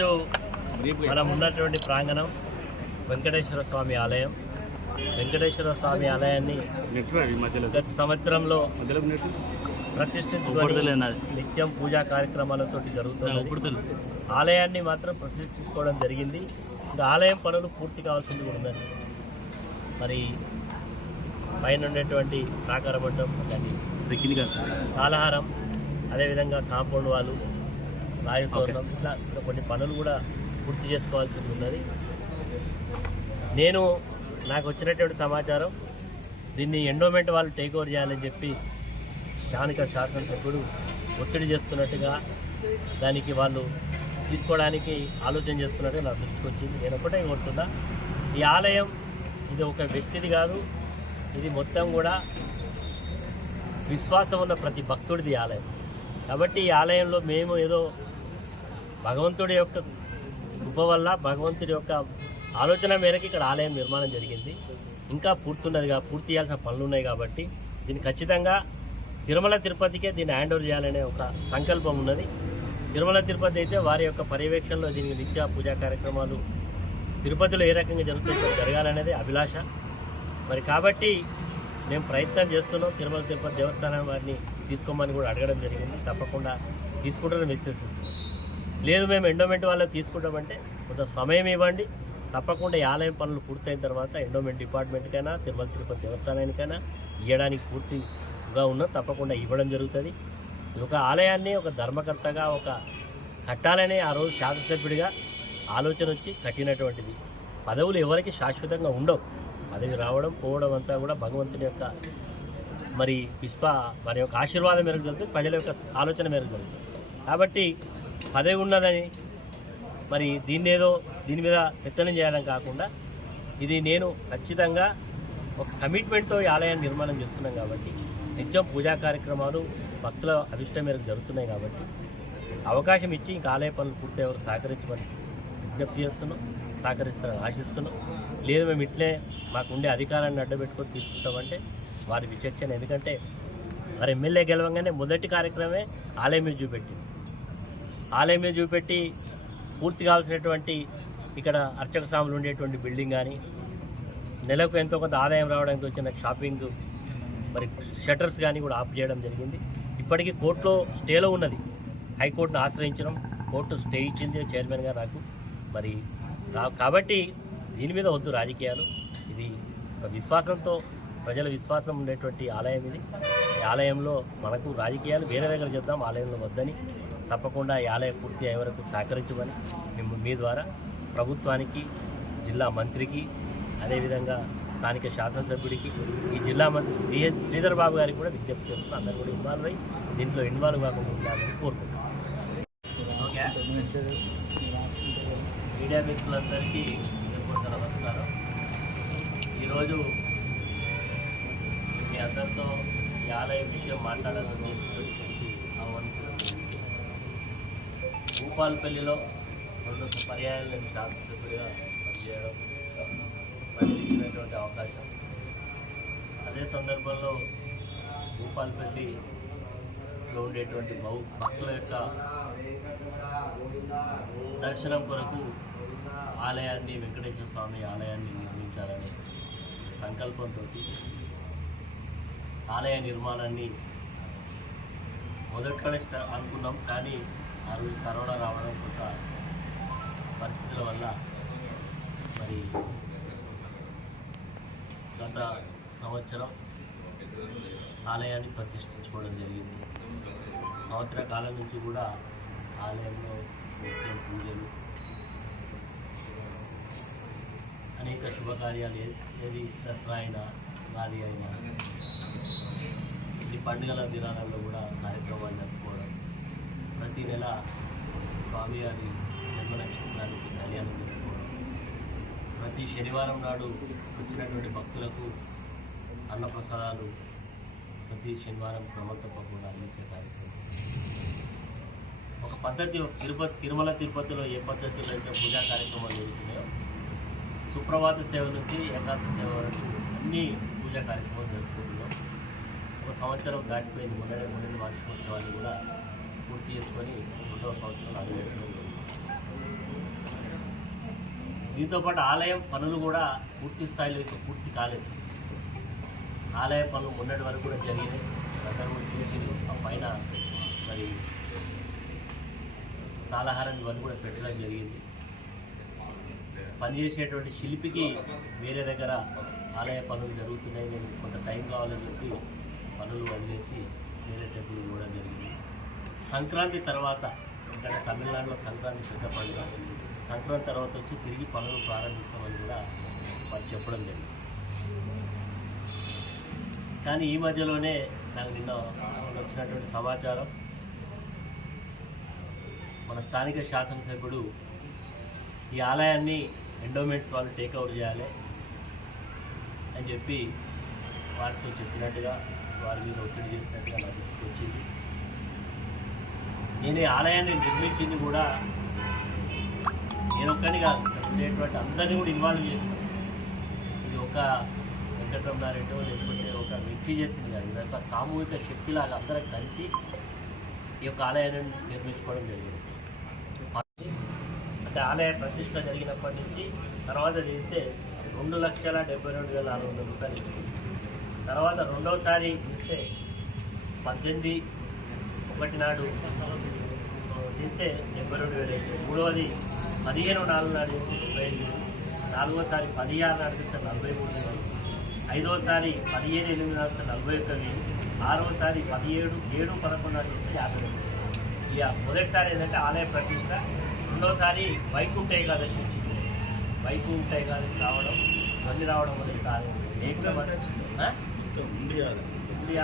ఈరోజు మనం ఉన్నటువంటి ప్రాంగణం వెంకటేశ్వర స్వామి ఆలయం. వెంకటేశ్వర స్వామి ఆలయాన్ని గత సంవత్సరంలో ప్రతిష్ఠించుకొని నిత్యం పూజా కార్యక్రమాలతో జరుగుతుంది. ఆలయాన్ని మాత్రం ప్రతిష్ఠించుకోవడం జరిగింది. ఇంకా ఆలయం పనులు పూర్తి కావాల్సింది కూడా ఉన్నది. మరి పైన ఉండేటువంటి ప్రాకార మండపం కానీ సాలహారం, అదేవిధంగా కాంపౌండ్ వాళ్ళు, రాయుతోరణం, ఇట్లా కొన్ని పనులు కూడా పూర్తి చేసుకోవాల్సి ఉన్నది. నాకు వచ్చినటువంటి సమాచారం దీన్ని ఎండోమెంట్ వాళ్ళు టేక్ ఓవర్ చేయాలని చెప్పి స్థానిక శాసనసభ్యుడు ఒత్తిడి చేస్తున్నట్టుగా, దానికి వాళ్ళు తీసుకోవడానికి ఆలోచన చేస్తున్నట్టుగా నా దృష్టికి వచ్చింది. నేను ఒకటే కోరుతున్నా, ఈ ఆలయం ఇది ఒక వ్యక్తిది కాదు, ఇది మొత్తం కూడా విశ్వాసం ఉన్న ప్రతి భక్తుడిది ఆలయం. కాబట్టి ఈ ఆలయంలో మేము ఏదో భగవంతుడి యొక్క కృప వల్ల, భగవంతుడి యొక్క ఆలోచన మేరకు ఇక్కడ ఆలయం నిర్మాణం జరిగింది. ఇంకా పూర్తి చేయాల్సిన పనులు ఉన్నాయి. కాబట్టి దీన్ని ఖచ్చితంగా తిరుమల తిరుపతికే దీన్ని హ్యాండ్ ఓవర్ చేయాలనే ఒక సంకల్పం ఉన్నది. తిరుమల తిరుపతి అయితే వారి యొక్క పర్యవేక్షణలో దీనికి నిత్య పూజా కార్యక్రమాలు తిరుపతిలో ఏ రకంగా జరగాలనేది అభిలాష. మరి కాబట్టి మేము ప్రయత్నం చేస్తున్నాం. తిరుమల తిరుపతి దేవస్థానం వారిని తీసుకోమని కూడా అడగడం జరిగింది. తప్పకుండా తీసుకుంటారని విశ్వసిస్తున్నాం. లేదు మేము ఎండోమెంట్ వాళ్ళకి తీసుకుంటామంటే కొంత సమయం ఇవ్వండి. తప్పకుండా ఈ ఆలయం పనులు పూర్తయిన తర్వాత ఎండోమెంట్ డిపార్ట్మెంట్కైనా తిరుమల తిరుపతి దేవస్థానానికైనా ఇవ్వడానికి పూర్తిగా ఉన్న తప్పకుండా ఇవ్వడం జరుగుతుంది. ఒక ఆలయాన్ని ఒక ధర్మకర్తగా ఒక కట్టాలనే ఆ రోజు శాసనసభ్యుడిగా ఆలోచన వచ్చి కట్టినటువంటిది. పదవులు ఎవరికి శాశ్వతంగా ఉండవు. పదవి రావడం పోవడం అంతా కూడా భగవంతుని యొక్క మరి యొక్క ఆశీర్వాదం మేరకు జరుగుతుంది, ప్రజల యొక్క ఆలోచన మేరకు జరుగుతుంది. కాబట్టి పదవి ఉన్నదని మరి దీని మీద పెత్తనం చేయడం కాకుండా, ఇది నేను ఖచ్చితంగా ఒక కమిట్మెంట్తో ఈ ఆలయాన్ని నిర్మాణం చేస్తున్నాం. కాబట్టి నిత్యం పూజా కార్యక్రమాలు భక్తుల అభిష్టం మేరకు జరుగుతున్నాయి. కాబట్టి అవకాశం ఇచ్చి ఇంకా ఆలయ పనులు పూర్తి ఎవరు సహకరించమని విజ్ఞప్తి చేస్తున్నాం. సహకరిస్తారని ఆశిస్తున్నాం. లేదు మేము ఇట్లే మాకుండే అధికారాన్ని అడ్డబెట్టుకొని తీసుకుంటామంటే వారి విచక్షణ. ఎందుకంటే వారి ఎమ్మెల్యే గెలవంగానే మొదటి కార్యక్రమే ఆలయం మీద చూపెట్టింది. ఆలయం మీద చూపెట్టి పూర్తి కావాల్సినటువంటి ఇక్కడ అర్చక స్వాములు ఉండేటువంటి బిల్డింగ్ కానీ, నెలకు ఎంతో కొంత ఆదాయం రావడానికి వచ్చిన షాపింగ్ మరి షట్టర్స్ కానీ కూడా ఆఫ్ చేయడం జరిగింది. ఇప్పటికీ కోర్టులో స్టేలో ఉన్నది. హైకోర్టును ఆశ్రయించడం, కోర్టు స్టే ఇచ్చింది చైర్మన్గా నాకు. మరి కాబట్టి దీని మీద వద్దు రాజకీయాలు. ఇది ఒక విశ్వాసంతో, ప్రజల విశ్వాసం ఉండేటువంటి ఆలయం ఇది. ఈ ఆలయంలో మనకు రాజకీయాలు వేరే దగ్గర చేద్దాం, ఆలయంలో వద్దని. తప్పకుండా ఈ ఆలయం పూర్తి అయ్యే వరకు సహకరించమని మీ ద్వారా ప్రభుత్వానికి, జిల్లా మంత్రికి, అదేవిధంగా స్థానిక శాసనసభ్యుడికి, ఈ జిల్లా మంత్రి శ్రీధర్ బాబు గారికి కూడా విజ్ఞప్తి చేస్తున్నాం. అందరూ కూడా ఇన్వాల్వ్ అయ్యి దీంట్లో ఇన్వాల్వ్ కాకుండా ఉండాలని కోరుకుంటున్నాం. ఓకే, మీడియా మిత్రులందరికీ నమస్కారం. ఈరోజు మీ అందరితో ఈ ఆలయం విషయం మాట్లాడాలని ఆహ్వానించడం. భూపాలపల్లిలో 2 పర్యాయాలు నేను శాసనసభ్యుడిగా పనిచేయడం పనిచేసినటువంటి అవకాశం. అదే సందర్భంలో భూపాలపల్లిలో ఉండేటువంటి భక్తుల యొక్క దర్శనం కొరకు ఆలయాన్ని, వెంకటేశ్వర స్వామి ఆలయాన్ని నిర్మించాలనే సంకల్పంతో ఆలయ నిర్మాణాన్ని మొదట్లోనే అనుకున్నాం. కానీ ఆ రోజు కరోనా రావడం, కొంత పరిస్థితుల వల్ల మరి గత సంవత్సరం ఆలయాన్ని ప్రతిష్ఠించుకోవడం జరిగింది. సంవత్సర కాలం నుంచి కూడా ఆలయంలో నిత్యం పూజలు, అనేక శుభకార్యాలు, ఏది దసరా అయినా, ఉగాది అయినా, ఈ పండుగల దినాలలో కూడా కార్యక్రమాలు జరుపుకోవడం, ప్రతి నెల స్వామివారి జన్మ నక్షత్రానికి కళ్యాణం జరుపుకోవడం, ప్రతి శనివారం నాడు వచ్చినటువంటి భక్తులకు అన్నప్రసాదాలు ప్రతి శనివారం క్రమం తప్పకుండా అందించే కార్యక్రమం. ఒక పద్ధతి, తిరుమల తిరుపతిలో ఏ పద్ధతిలో అయితే పూజా కార్యక్రమాలు జరుగుతున్నాయో, సుప్రభాత సేవ నుంచి ఏకాంత సేవ వరకు అన్ని పూజా కార్యక్రమాలు జరుపుకుంటున్నాం. ఒక సంవత్సరం దాటిపోయింది. మొదటి వార్షికోత్సవాన్ని కూడా పూర్తి చేసుకొని 2వ సంవత్సరం అడుగుతున్నాం. దీంతోపాటు ఆలయం పనులు కూడా పూర్తి స్థాయిలో ఇంకా పూర్తి కాలేదు. ఆలయ పనులు మొన్నటి వరకు కూడా జరిగినాయి. అందరూ కూడా చూసి ఆ పైన మరి సాలహారం ఇవన్నీ కూడా పెట్టడం జరిగింది. పనిచేసేటువంటి శిల్పికి వేరే దగ్గర ఆలయ పనులు జరుగుతున్నాయి, నేను కొంత టైం కావాలని చెప్పి పనులు వదిలేసి వేరే టెంపుల్ కూడా జరిగింది. సంక్రాంతి తర్వాత, ఇక్కడ తమిళనాడులో సంక్రాంతి పెద్ద పండుగ, సంక్రాంతి తర్వాత వచ్చి తిరిగి పనులు ప్రారంభిస్తామని కూడా వారు చెప్పడం జరిగింది. కానీ ఈ మధ్యలోనే నాకు నిన్న వచ్చినటువంటి సమాచారం, మన స్థానిక శాసనసభ్యుడు ఈ ఆలయాన్ని ఎండోమెంట్స్ వాళ్ళు టేక్ఓవర్ చేయాలి అని చెప్పి వారితో చెప్పినట్టుగా, వారి మీద ఒత్తిడి చేసినట్టుగా నాకు వచ్చింది. నేను ఈ ఆలయాన్ని నిర్మించింది కూడా నేను ఒక్కడిని కాదు, ఉండేటువంటి అందరినీ కూడా ఇన్వాల్వ్ చేస్తాను. ఇది ఒక వెంకటరమణారెడ్డి లేకపోతే ఒక వ్యక్తి చేసింది కాదు, ఇది ఒక సామూహిక శక్తిలాగా అందరం కలిసి ఈ యొక్క ఆలయాన్ని నిర్మించుకోవడం జరిగింది. అంటే ఆలయ ప్రతిష్ట జరిగినప్పటి నుంచి తర్వాత చేస్తే 2,72,400 రూపాయలు. తర్వాత రెండవసారి ఇస్తే 18/1 నాడు తీస్తే 72,000. మూడవది 15/4 నాడు చేస్తే 75,000. నాలుగోసారి 16 నాడు తీస్తే 43,000. ఐదోసారి 15/8 నాడు తీస్తే 41,000. ఆరోసారి 17/7/11 నాడు చేస్తే 50,000. ఇక మొదటిసారి ఏంటంటే ఆలయ ప్రతిష్ట, రెండోసారి వైకుంఠ ఏకాదశి వచ్చింది. వైకుంఠ ఏకాదశి రావడం, ఇవన్నీ రావడం వల్ల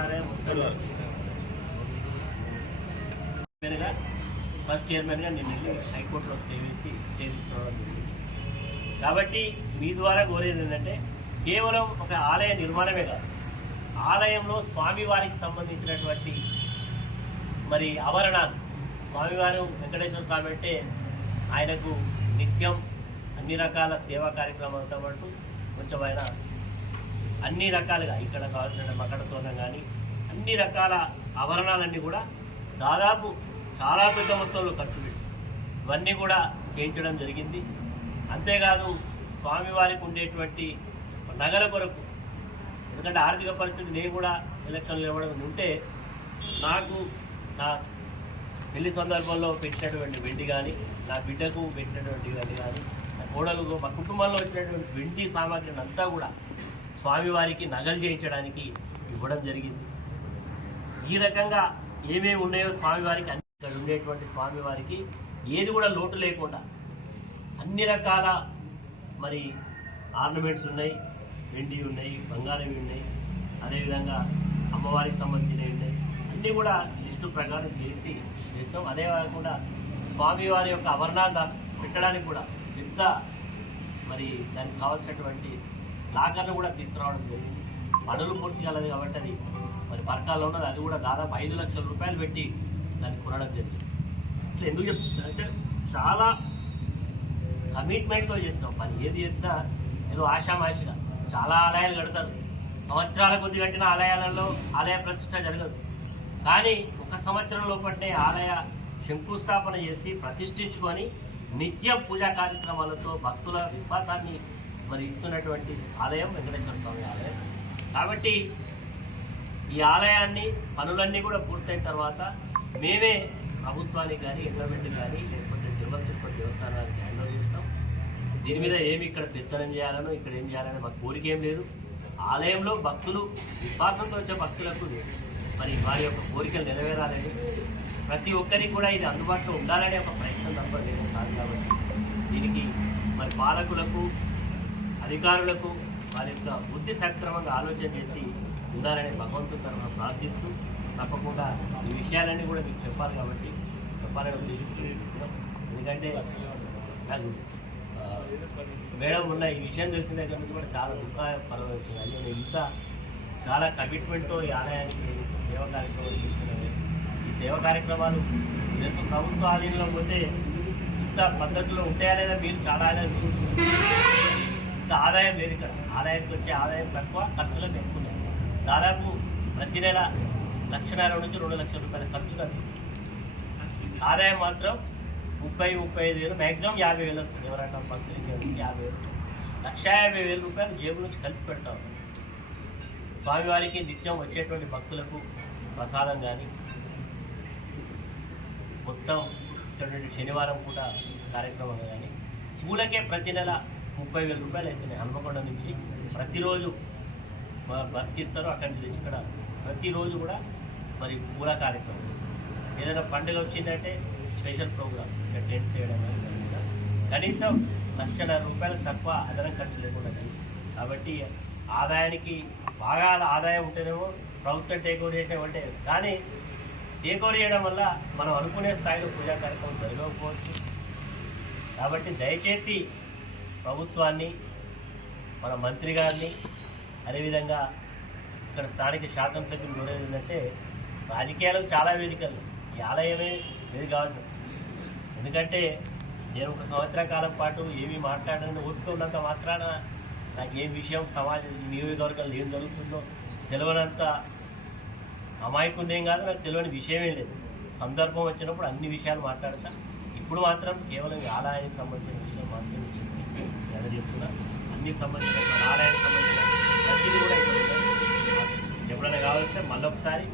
ఆలయం ఫస్ట్ చైర్మన్గా నేను హైకోర్టులో స్టే తీసుకోవడం జరిగింది. కాబట్టి మీ ద్వారా కోరేది ఏంటంటే కేవలం ఒక ఆలయ నిర్మాణమే కాదు, ఆలయంలో స్వామివారికి సంబంధించినటువంటి మరి ఆవరణాలు, స్వామివారు వెంకటేశ్వర స్వామి అంటే ఆయనకు నిత్యం అన్ని రకాల సేవా కార్యక్రమాలతో పాటు కొంచెం ఆయన అన్ని రకాలుగా ఇక్కడ కావాల్సిన మకడతోనం కానీ అన్ని రకాల ఆభరణాలన్నీ కూడా దాదాపు చాలా పెద్ద మొత్తంలో ఖర్చు పెట్టి ఇవన్నీ కూడా చేయించడం జరిగింది. అంతేకాదు స్వామివారికి ఉండేటువంటి నగల కొరకు, ఎందుకంటే ఆర్థిక పరిస్థితి నేను కూడా ఎలక్షన్లు ఇవ్వడం ఉంటే నాకు నా పెళ్లి సందర్భంలో పెట్టినటువంటి వెండి కానీ, నా బిడ్డకు పెట్టినటువంటి వెండి కానీ, నా కోడలకు, మా కుటుంబంలో వచ్చినటువంటి వెండి సామాగ్రిని అంతా కూడా స్వామివారికి నగలు చేయించడానికి ఇవ్వడం జరిగింది. ఈ రకంగా ఏమేమి ఉన్నాయో స్వామివారికి, ఇక్కడ ఉండేటువంటి స్వామివారికి ఏది కూడా లోటు లేకుండా అన్ని రకాల మరి ఆర్నమెంట్స్ ఉన్నాయి, వెండి ఉన్నాయి, బంగారం ఉన్నాయి, అదేవిధంగా అమ్మవారికి సంబంధించినవి ఉన్నాయి, అన్నీ కూడా లిస్టు ప్రకారం చేస్తాం. అదే కాకుండా స్వామివారి యొక్క ఆభరణాలు పెట్టడానికి కూడా పెద్ద మరి దానికి కావాల్సినటువంటి లాకర్ను కూడా తీసుకురావడం జరిగింది. పనులు పూర్తి కాలేదు కాబట్టి అది మరి పరకాల్లో ఉన్నది, అది కూడా దాదాపు 5 లక్షల రూపాయలు పెట్టి దాన్ని కొనడం జరిగింది. అసలు ఎందుకు చెప్తున్నా అంటే చాలా కమిట్మెంట్తో చేస్తున్నాం పని. ఏది చేసినా ఏదో ఆషామాషిగా చాలా ఆలయాలు కడతారు, సంవత్సరాల కొద్ది కట్టిన ఆలయాలలో ఆలయ ప్రతిష్ట జరగదు. కానీ 1 సంవత్సరం లోపంటే ఆలయ శంకుస్థాపన చేసి ప్రతిష్ఠించుకొని నిత్యం పూజా కార్యక్రమాలతో భక్తుల విశ్వాసాన్ని మరి ఇస్తున్నటువంటి ఆలయం వెంకటేశ్వర స్వామి ఆలయం. కాబట్టి ఈ ఆలయాన్ని పనులన్నీ కూడా పూర్తయిన తర్వాత మేమే ప్రభుత్వానికి కానీ, గవర్నమెంట్ కానీ, లేకపోతే తిరుపతి దేవస్థానానికి హ్యాండ్ ఓవర్ చేస్తాం. దీని మీద ఏమి ఇక్కడ పెత్తనం చేయాలనో, ఇక్కడ ఏం చేయాలనో మాకు కోరిక ఏం లేదు. ఆలయంలో భక్తులు విశ్వాసంతో వచ్చే భక్తులకు మరి వారి యొక్క కోరికలు నెరవేరాలని, ప్రతి ఒక్కరికి కూడా ఇది అందుబాటులో ఉండాలనే ఒక ప్రయత్నం తప్ప లేదు కాదు. కాబట్టి దీనికి మరి పాలకులకు, అధికారులకు వారి యొక్క బుద్ధి సక్రమంగా ఆలోచన చేసి ఉండాలని భగవంతుని తరఫున ప్రార్థిస్తూ, తప్పకుండా ఈ విషయాలన్నీ కూడా మీకు చెప్పాలి కాబట్టి చెప్పాలని ఉద్దేశిస్తున్నాం. ఎందుకంటే నాకు మేడం ఉన్న ఈ విషయం తెలిసిన దగ్గర నుంచి కూడా చాలా దుఃఖపరమవుతుంది. నేను ఇంత చాలా కమిట్మెంట్తో ఈ ఆలయానికి సేవా కార్యక్రమాలు చేస్తున్నాను. ఈ సేవా కార్యక్రమాలు తెలుసు ప్రభుత్వ ఆధీనంలో పోతే ఇంత పద్ధతిలో ఉంటాయా లేదా మీరు చాలా ఆదాయం ఇంత ఆదాయం లేదు. ఇక్కడ ఆదాయానికి వచ్చే ఆదాయం తక్కువ, ఖర్చులకు ఎక్కువ. దాదాపు ప్రతి నెల 1,50,000 నుంచి 2 లక్షల రూపాయల ఖర్చులు. ఆదాయం మాత్రం 30-35 వేలు, మ్యాక్సిమం 50,000 వస్తుంది. ఎవరైనా భక్తులకి కలిసి 50,000, 1,50,000 రూపాయలు జేబు నుంచి కలిసి పెడతాం. స్వామివారికి నిత్యం వచ్చేటువంటి భక్తులకు ప్రసాదం కానీ, మొత్తం ఇటువంటి శనివారం పూట కార్యక్రమం కానీ, పూలకే ప్రతి నెల 30,000 రూపాయలు అవుతున్నాయి. హన్మకొండ నుంచి ప్రతిరోజు బస్కి ఇస్తారు, అక్కడి నుంచి తెచ్చి ఇక్కడ ప్రతిరోజు కూడా మరి పూల కార్యక్రమం. ఏదైనా పండుగ వచ్చిందంటే స్పెషల్ ప్రోగ్రామ్, ఇక్కడ టెంట్స్ వేయడం కానీ కూడా కనీసం 1,00,000 రూపాయలు తక్కువ అదనం ఖర్చు లేకుండా. కాబట్టి ఆదాయానికి బాగా ఆదాయం ఉంటేనేమో ప్రభుత్వం టేక్ ఓవర్ చేయడం అంటే, కానీ టేక్ ఓవర్ చేయడం వల్ల మనం అనుకునే స్థాయిలో పూజా కార్యక్రమం జరగకపోవచ్చు. కాబట్టి దయచేసి ప్రభుత్వాన్ని, మన మంత్రి గారిని, అదేవిధంగా ఇక్కడ స్థానిక శాసనసభ్యులు కోరేది ఏంటంటే, రాజకీయాలకు చాలా వేదికలు, ఈ ఆలయమే వేదిక కావాల్సింది. ఎందుకంటే నేను 1 సంవత్సర కాలం పాటు ఏమీ మాట్లాడని ఓపిక ఉన్నంత మాత్రాన నాకు ఏం విషయం సమాజం నియోజకవర్గంలో ఏం జరుగుతుందో తెలియనంత అమాయకుందేం కాదు, నాకు తెలియని విషయమే లేదు. సందర్భం వచ్చినప్పుడు అన్ని విషయాలు మాట్లాడతా. ఇప్పుడు మాత్రం కేవలం ఆలయానికి సంబంధించిన విషయం మాత్రమే చెప్పి ఎలా చెప్తున్నా. అన్ని సంబంధించిన ఆలయానికి సంబంధించిన ప్రతిదీ కూడా ఇక్కడ ఎప్పుడైనా కావాల్స్తే మళ్ళొకసారి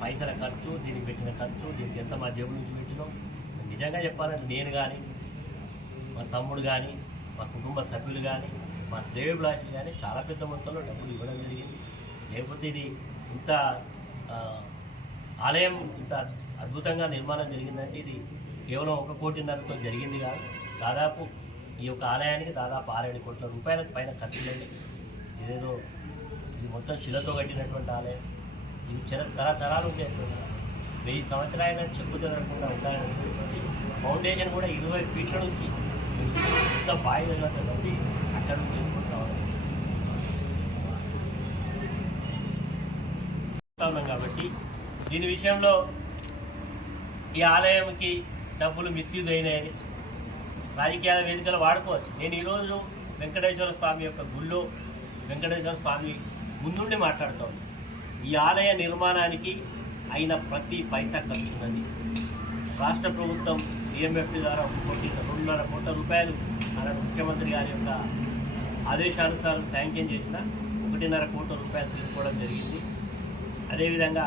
పైసల ఖర్చు, దీనికి పెట్టిన ఖర్చు, దీనికి ఎంత మా జేబు నుంచి పెట్టినాం. నిజంగా చెప్పాలంటే నేను కానీ, మా తమ్ముడు కానీ, మా కుటుంబ సభ్యులు కానీ, మా శ్రేయోభిలాషులు కానీ చాలా పెద్ద మొత్తంలో డబ్బులు ఇవ్వడం జరిగింది. లేకపోతే ఇది ఇంత ఆలయం ఇంత అద్భుతంగా నిర్మాణం జరిగిందంటే ఇది కేవలం 1.5 కోటితో జరిగింది కాదు. దాదాపు ఈ యొక్క ఆలయానికి దాదాపు 6-7 కోట్ల రూపాయలకు పైన ఖర్చులండి. ఇదేదో ఇది మొత్తం శిలతో కట్టినటువంటి ఆలయం. ఇది తరతరాలు ఉండేటువంటి 1000 సంవత్సరాలు చెప్పు తినకుండా ఉండాలనేటువంటి ఫౌండేషన్ కూడా 20 ఫీట్ల నుంచి ఇంత బాయి వెళ్ళినంత తప్పి అక్కడ నుంచి చేసుకుంటూ రావాలి ఉన్నాం. కాబట్టి దీని విషయంలో ఈ ఆలయంకి డబ్బులు మిస్యూజ్ అయినాయని రాజకీయాల వేదికలు వాడుకోవచ్చు. నేను ఈరోజు వెంకటేశ్వర స్వామి యొక్క గుళ్ళో వెంకటేశ్వర స్వామి ముందుండి మాట్లాడుతాను. ఈ ఆలయ నిర్మాణానికి అయిన ప్రతి పైసా ఖర్చున్నది. రాష్ట్ర ప్రభుత్వం డిఎంఎఫ్టీ ద్వారా 2.5 కోట్ల రూపాయలు అలాంటి ముఖ్యమంత్రి గారి యొక్క ఆదేశానుసారం శాంక్షన్ చేసిన 1.5 కోట్ల రూపాయలు తీసుకోవడం జరిగింది. అదేవిధంగా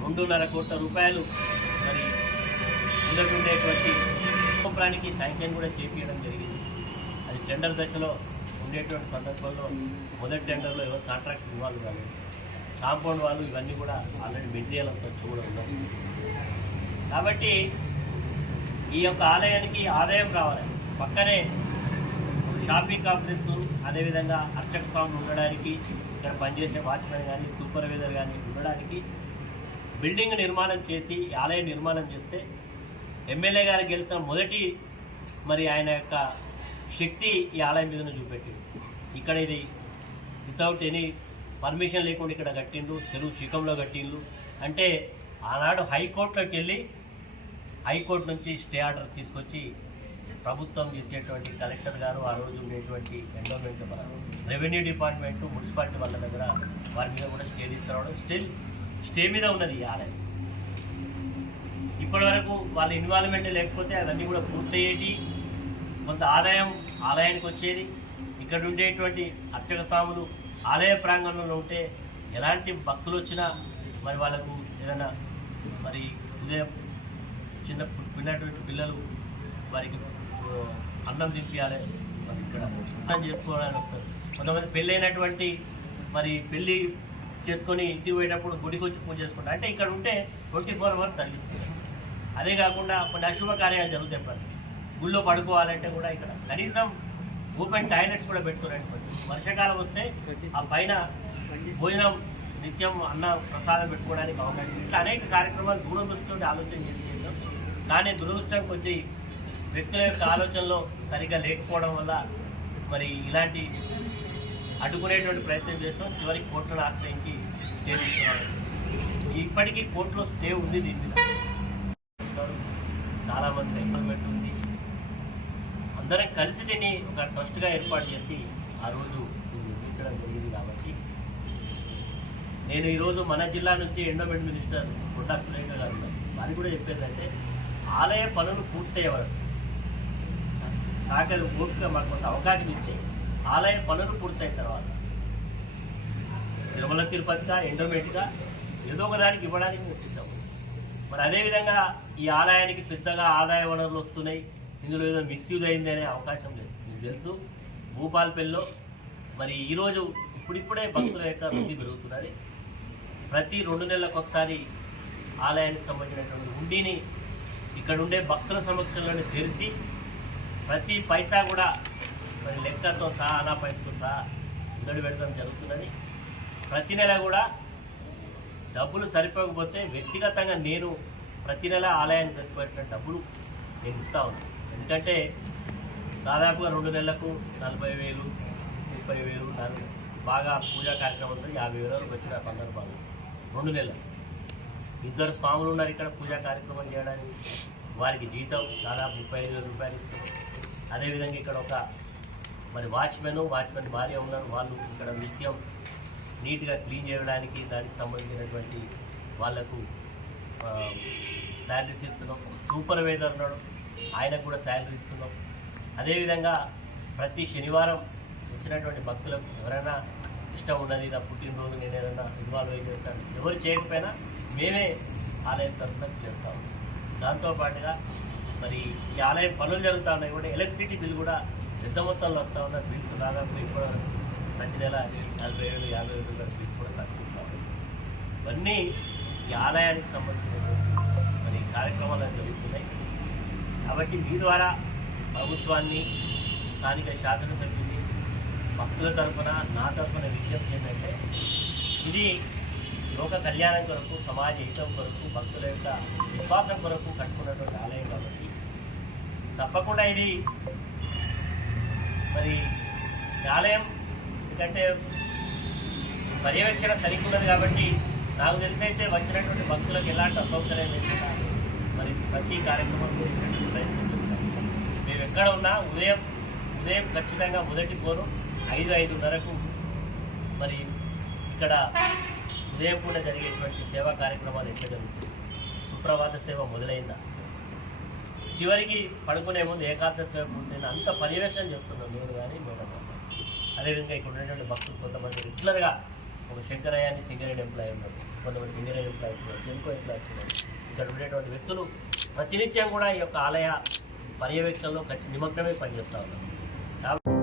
2.5 కోట్ల రూపాయలు మరి ఉండేటువంటి ప్రాణికి శాంక్షన్ కూడా చేపించడం జరిగింది. అది టెండర్ దశలో ఉండేటువంటి సందర్భంలో మొదటి టెండర్లో ఎవరు కాంట్రాక్ట్ ఇన్వాల్వ్ కాలేదు. కాంపౌండ్ వాళ్ళు ఇవన్నీ కూడా ఆల్రెడీ మెటీరియల్ అంతా కూడా ఉన్నాయి. కాబట్టి ఈ యొక్క ఆలయానికి ఆదాయం రావాలి. పక్కనే షాపింగ్ కాంప్లెక్స్, అదేవిధంగా అర్చక స్వామి ఉండడానికి, ఇక్కడ పనిచేసే వాచ్మెన్ కానీ సూపర్వైజర్ కానీ ఉండడానికి బిల్డింగ్ నిర్మాణం చేసి ఆలయం నిర్మాణం చేస్తే ఎమ్మెల్యే గారు గెలిచిన మొదటి మరి ఆయన యొక్క శక్తి ఈ ఆలయం మీద చూపెట్టి ఇక్కడ ఇది వితౌట్ ఎనీ పర్మిషన్ లేకుండా ఇక్కడ కట్టిండు, చెరువు శిఖంలో కట్టిండు. అంటే ఆనాడు హైకోర్టులోకి వెళ్ళి హైకోర్టు నుంచి స్టే ఆర్డర్ తీసుకొచ్చి ప్రభుత్వం చేసేటువంటి కలెక్టర్ గారు ఆ రోజు ఉండేటువంటి ఎండోమెంట్ రెవెన్యూ డిపార్ట్మెంటు మున్సిపాలిటీ వాళ్ళ దగ్గర వారి మీద కూడా స్టే తీసుకురావడం స్టే మీద ఉన్నది ఈ ఆలయం. ఇప్పటి వరకు వాళ్ళ ఇన్వాల్వ్మెంట్ లేకపోతే అవన్నీ కూడా పూర్తయ్యేటి, కొంత ఆదాయం ఆలయానికి వచ్చేది. ఇక్కడ ఉండేటువంటి అర్చక స్వాములు ఆలయ ప్రాంగణంలో ఉంటే ఎలాంటి భక్తులు వచ్చినా మరి వాళ్ళకు ఏదైనా మరి ఉదయం చిన్నటువంటి పిల్లలు వారికి అన్నం తినిపించాలి, ఇక్కడ అన్నం చేసుకోవడానికి వస్తారు. కొంతమంది పెళ్ళి అయినటువంటి మరి పెళ్ళి చేసుకొని ఇంటికి పోయేటప్పుడు గుడికి వచ్చి పూజ చేసుకుంటారు. అంటే ఇక్కడ ఉంటే 24 hours సర్వీస్. అదే కాకుండా కొన్ని అశుభ కార్యాలు జరుగుతాయి. ప్రతి గుళ్ళో పడుకోవాలంటే కూడా ఇక్కడ కనీసం ఓపెన్ టాయిలెట్స్ కూడా పెట్టుకోరండి. వర్షాకాలం వస్తే ఆ పైన భోజనం నిత్యం అన్న ప్రసాదం పెట్టుకోవడానికి అవకాశం. ఇట్లా అనేక కార్యక్రమాలు దూరదృష్టితో ఆలోచన చేసాం. కానీ దురదృష్టం కొద్ది వ్యక్తుల యొక్క ఆలోచనలో సరిగ్గా లేకపోవడం వల్ల మరి ఇలాంటి అడ్డుకునేటువంటి ప్రయత్నం చేస్తాం. చివరికి కోర్టును ఆశ్రయించి స్టే తీసుకున్నాడు. ఇప్పటికీ కోర్టులో స్టే ఉంది. దీని మీద చాలామంది ఇన్వాల్వ్మెంట్ ఉంది. అందరం కలిసి దీన్ని ఒక ట్రస్ట్గా ఏర్పాటు చేసి ఆ రోజు నిర్మించడం జరిగింది. కాబట్టి నేను ఈరోజు మన జిల్లా నుంచి ఎండోమెంట్ మినిస్టర్ కొండా సురేఖ గారు వారికి కూడా చెప్పేదంటే ఆలయ పనులు పూర్తయ్యేవారు సాగలు ఓపిక మాకు కొంత అవకాశం ఇచ్చే ఆలయ పనులు పూర్తయిన తర్వాత తిరుమల తిరుపతిగా ఎండోమెంట్గా ఏదో ఒక దానికి ఇవ్వడానికి మేము సిద్ధం. మరి అదేవిధంగా ఈ ఆలయానికి పెద్దగా ఆదాయ వనరులు వస్తున్నాయి, ఇందులో ఏదో మిస్యూజ్ అయింది అనే అవకాశం లేదు. మీకు తెలుసు భూపాలపల్లిలో మరి ఈరోజు ఇప్పుడిప్పుడే భక్తుల యొక్క వృద్ధి పెరుగుతున్నది. ప్రతి 2 నెలలకు ఒకసారి ఆలయానికి సంబంధించినటువంటి హుండీని ఇక్కడ ఉండే భక్తుల సమక్షంలోనే తెరిచి ప్రతి పైసా కూడా మరి లెక్కతో సహా అనా పైసతో సహా ఇందడి పెడతాం జరుగుతున్నది. ప్రతి నెల కూడా డబ్బులు సరిపోకపోతే వ్యక్తిగతంగా నేను ప్రతి నెల ఆలయానికి సరిపోయిన డబ్బులు నేను ఇస్తా ఉన్నాను. ఎందుకంటే దాదాపుగా 2 నెలలకు 40,000, 30,000 బాగా పూజా కార్యక్రమంతో 50,000 వరకు వచ్చిన సందర్భాలు 2 నెలలు. 2 స్వాములు ఉన్నారు ఇక్కడ పూజా కార్యక్రమం చేయడానికి, వారికి జీతం దాదాపు 35,000 రూపాయలు ఇస్తారు. అదేవిధంగా ఇక్కడ ఒక మరి వాచ్మెన్ భార్య ఉన్నారు, వాళ్ళు ఇక్కడ నిత్యం నీట్గా క్లీన్ చేయడానికి దానికి సంబంధించినటువంటి వాళ్లకు శాలరీస్ ఇస్తున్నాం. సూపర్వైజర్ ఉన్నాడు, ఆయనకు కూడా శాలరీ ఇస్తున్నాం. అదేవిధంగా ప్రతి శనివారం వచ్చినటువంటి భక్తులకు ఎవరైనా ఇష్టం ఉన్నది, నా పుట్టినరోజు నేను ఏదైనా ఇన్వాల్వ్ అయ్యి చేస్తాను, ఎవరు చేయకపోయినా మేమే ఆలయం తరఫున చేస్తాము. దాంతోపాటుగా మరి ఈ ఆలయం పనులు జరుగుతూ ఉన్నాయి కూడా, ఎలక్ట్రిసిటీ బిల్ కూడా పెద్ద మొత్తంలో వస్తూ ఉన్నారు. బిల్స్ దాదాపు ఇప్పుడు ప్రతి నెల 40,000, 50,000 రూపాయల బిల్స్ కూడా తగ్గుతాయి. ఇవన్నీ ఈ ఆలయానికి సంబంధించిన మరి కార్యక్రమాలు జరుగుతున్నాయి. కాబట్టి మీ ద్వారా ప్రభుత్వాన్ని, స్థానిక శాసనసభ్యుని, భక్తుల తరఫున, నా తరఫున విజ్ఞప్తి ఏంటంటే, ఇది లోక కళ్యాణం కొరకు, సమాజ హితం కొరకు, భక్తుల యొక్క విశ్వాసం కొరకు కట్టుకున్నటువంటి ఆలయం కాబట్టి తప్పకుండా ఇది మరి ఆలయం ఎందుకంటే పర్యవేక్షణ సరిగ్గున్నది కాబట్టి నాకు తెలిసైతే వచ్చినటువంటి భక్తులకు ఎలాంటి అసౌకర్యం లేకుండా మరి ప్రతి కార్యక్రమం ప్రయత్నం చేస్తాం. మేము ఎక్కడ ఉన్నా ఉదయం ఖచ్చితంగా మొదటి పోరు 5-5:30కు మరి ఇక్కడ ఉదయం కూడా జరిగేటువంటి సేవా కార్యక్రమాలు ఎట్లా జరుగుతుంది, సుప్రభాత సేవ మొదలైందా, చివరికి పడుకునే ముందు ఏకాంత సేవ పూర్తయిందా, అంత పర్యవేక్షణ చేస్తున్నాం నేను కానీ మేడం. అదేవిధంగా ఇక్కడ ఉన్నటువంటి భక్తులు కొంతమంది రెగ్యులర్గా ఒక శంకరయ్యాన్ని సింగరేణి ఎంప్లాయీ ఉన్నారు, కొంతమంది సింగరేణి ఎంప్లాయీస్ ఉన్నారు, జెన్కో ఎంప్లాయీస్ ఉన్నారు. ఇక్కడ ఉండేటువంటి వ్యక్తులు ప్రతినిత్యం కూడా ఈ యొక్క ఆలయ పర్యవేక్షణలో నిమగ్నమే పనిచేస్తూ ఉన్నారు.